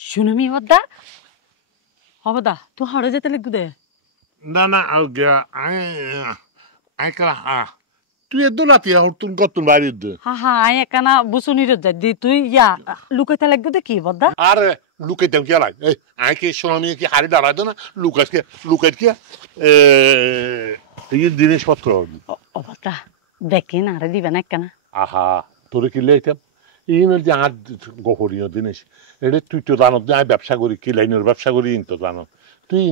শুনমি বদ্দা হবদা তো হরে যেতে লিখু দে না না আই আই কা তুই এত রাতি হরতুন কত বাড়ি দে হা হা আই একানা বুসুনি রজ্জা দি তুই ইয়া লুকাইতে লিখু দে কি বদ্দা আরে লুকাইতাম কি লাই আই কি সোনামি কি হাড়ি দাঁড়াই দে না লুকাইত কি এই জিনিসপত্র ও বদ্দা দেখি না আরে দিবেন একানা আহা তোরে কি লাইতাম ইন যে আর গোপনীয় জিনিস এটা তুই তো জানো যে আমি ব্যবসা করি কি লাইনের ব্যবসা করি ইন তো জানো তুই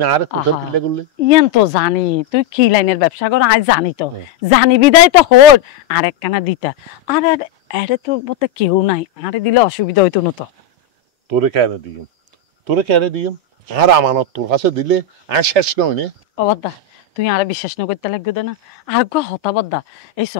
না আর কোথাও কিল্লা করলে ইয়ান তো জানি তুই কি লাইনের ব্যবসা কর আজ জানি তো জানি বিদায় তো হোর আর একখানা দিতা আর আরে তো বলতে কেউ নাই আরে দিলে অসুবিধা হইতো না তো তোরে কেন দিম আর আমানত তোর কাছে দিলে আর শেষ নয় নে অবদ্দা তুই আরে বিশ্বাস না করতে লাগবে দে না আর গো হতাবদ্দা এইস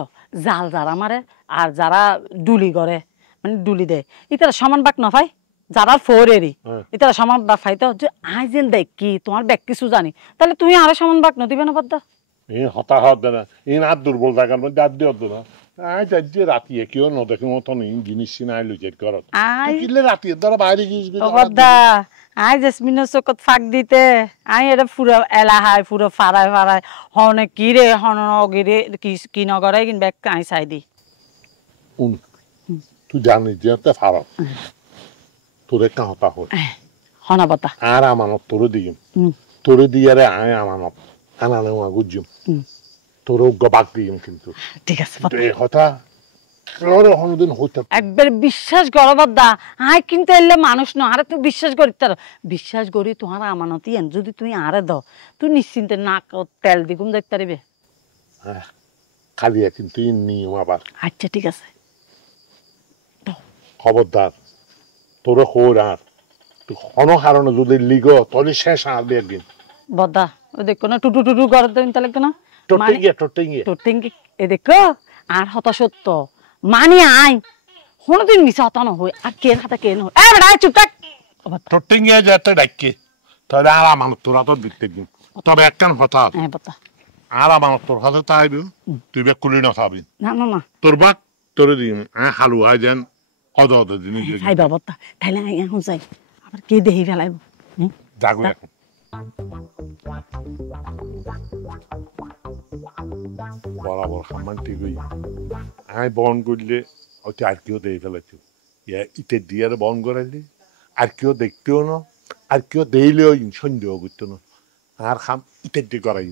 জাল যারা মারে আর যারা ডুলি করে মানে ডুলি দেয় ইতারা সমান বাক না পাই যারা ফোরেরই ইতারা সমান বাক পাই তো যে আই যেন দেখ কি তোমার ব্যাগ কিছু জানি তাহলে তুমি আরে সমান বাক না দিবে না বদ্দা হতাহত দে না আর দুর্বল জায়গার মধ্যে আর দিয়ে না আই যাই রাতি কেউ ন দেখে মতন জিনিস চিনাই লুচে ঘরত কিনলে রাতি ধরা বাইরে গিয়ে বদ্দা আই জেসমিনের চোখত ফাঁক দিতে আই এটা পুরো এলাহায় পুরো ফাড়ায় হনে কি রে হন গিরে কি নগরে কিনবে আই চাই দি তুই জানিস যে ফাড়া তোর একটা হতা হল হনা বতা আর আমানত তোরে দিয়ে রে আয় আমানত আনালে গুজুম তোর বাক দিম কিন্তু ঠিক আছে এই কথা হনদিন হইতে একবার বিশ্বাস করো বদ্দা আই কিন্তু এলে মানুষ ন আরে তুই বিশ্বাস করি তার বিশ্বাস করি তোমার আমানতি এন যদি তুই আরে দাও তুই নিশ্চিন্তে না তেল দিগুম দেখতে পারিবে খালি কিন্তু নিয়ম আবার আচ্ছা ঠিক আছে খবরদার তোরে হোর আর তুই হন হারণে যদি লিগ তাহলে শেষ আর একদিন বদ্দা ও দেখো না টুটু টুটু করে দেন তাহলে কেন টোটেঙ্গি এ দেখো আর হতা সত্য মানি আই কোনদিন মিছা হতা না হই আর কেন হাতে কেন হই এ বেটা চুপ থাক টোটেঙ্গি যেতে ডাকে তাহলে আর আমার তোরা তো দিতে দিন তবে একখান হতা হ্যাঁ বদ্দা আর আমার তোর হাতে তাইবি তুই বে কুলি না খাবি না না না তোর বাক তোরে দিম হালুয়া যেন অদ জিনিস খাই বাবতা তাইলে এখন যাই আবার কে দেহি ফেলাইব জাগো এখন বরাবর সামান ঠিক হই আই বন করলে হয়তো আর কেউ দেখে ফেলাইছো ইতে দিয়ে বন করাইলে আর কেউ দেখতেও না আর কেউ দেখলেও সন্দেহ করতো না আর খাম ইতে দিয়ে করাই